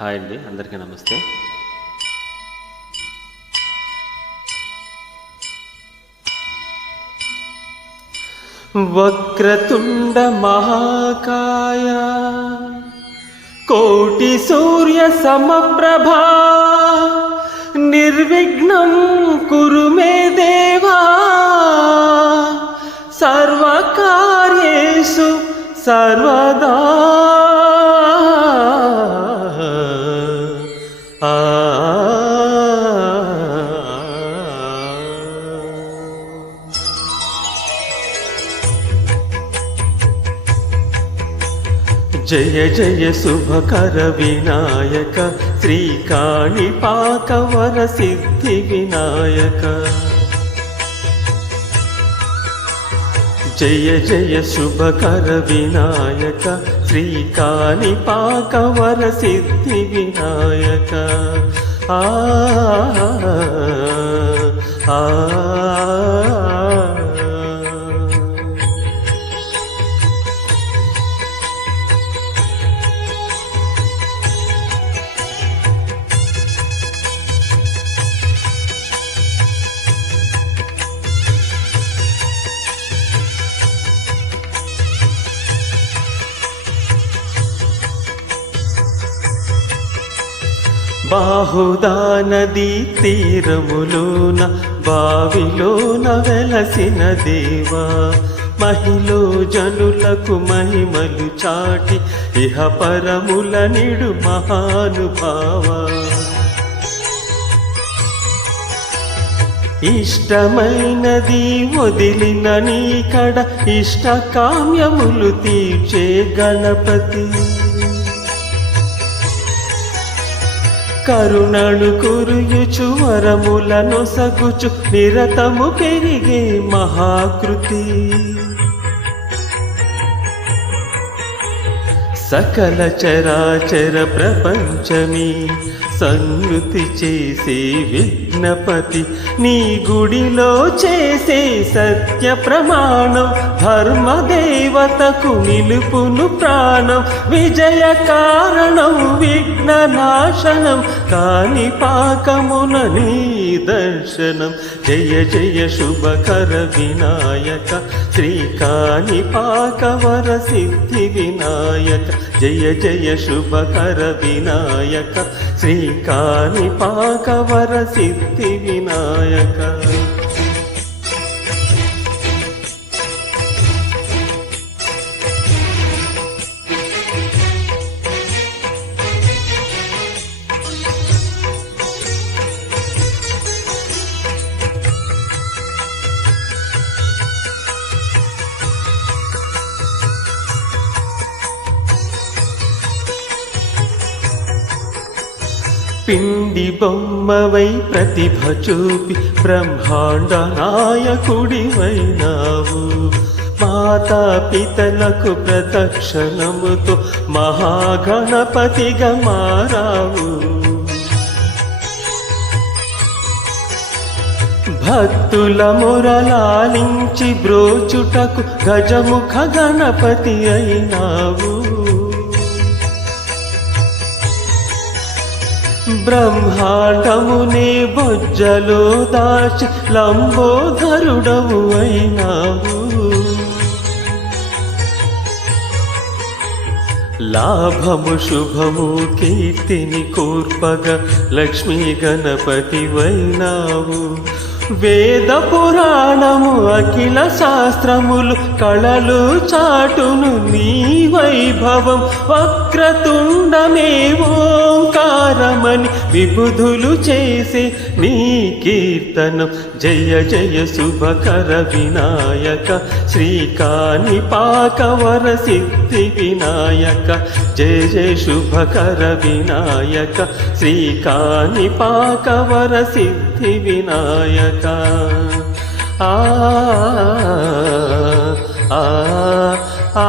Hi అండి, అందరికీ నమస్తే. వక్రతుండ మహాకాయ కోటి సూర్య సమప్రభా నిర్విఘ్నం కురు మే దేవా సర్వకార్యేషు సర్వదా. జయ జయ శుభకర వినాయక శ్రీకాణిపాక వర సిద్ధి వినాయక. జయ జయ శుభకర వినాయక శ్రీకాణిపాక వర సిద్ధి వినాయక. ఆ ఆ బాహుదా నదీ తీరములోన బావిలోన వెలసిన దేవా మహిలో జనులకు మహిమలు చాటి ఇహ పరముల నిడు మహానుభావా. ఇష్టమైనది వదిలిన నీకడ ఇష్ట కామ్యములు తీర్చే గణపతి. కరుణను కురుయుచు వరములను సగుచు నిరతము పెరిగే మహాకృతి. సకల చరాచర ప్రపంచమి సన్నుతి చేసే విఘ్నపతి. నీ గుడిలో చేసే సత్య ప్రమాణం ధర్మదేవతకు నిలుపును ప్రాణం. విజయ కారణం విఘ్న నాశనం కాణిపాకమున నీ దర్శనం. జయ జయ శుభకర వినాయక శ్రీకాణిపాక వర సిద్ధి వినాయక. జయ జయ శుభకర వినాయక శ్రీకాణిపాక వర సిద్ధి వినాయక. పిండి బొమ్మవై ప్రతిభ చూపి బ్రహ్మాండ నాయకుడివైనావు. మాతా పితలకు ప్రదక్షిణముతో మహాగణపతిగా మారావు. భక్తుల మొరలాలించి బ్రోచుటకు గజముఖ గణపతి అయినావు. బ్రహ్మాండమునే బొజ్జలో దాచి లంబోధరుడవు అయినావు. లాభము శుభము కీర్తిని కూర్పగా లక్ష్మీ గణపతి వైనావు. వేద పురాణము అఖిల శాస్త్రములు కళలు చాటును నీ వైభవం. వక్రతుండమే ఓంకారమని విబుధులు చేసే నీ కీర్తనం. జయ జయ శుభకర వినాయక శ్రీకాణిపాక వర సిద్ధి వినాయక. జయ జయ శుభకర వినాయక శ్రీకాణిపాక వర సిద్ధి వినాయక. ఆ ఆ ఆ